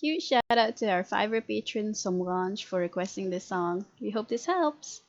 Huge shout out to our Fiverr patron Somrange for requesting this song. We hope this helps.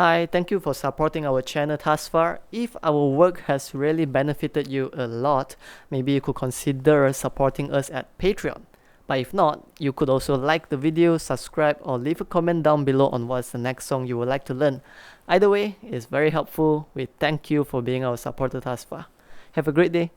Hi, thank you for supporting our channel thus far. If our work has really benefited you a lot, maybe you could consider supporting us at Patreon. But if not, you could also like the video, subscribe, or leave a comment down below on what's the next song you would like to learn. Either way, it's very helpful. We thank you for being our supporter thus far. Have a great day.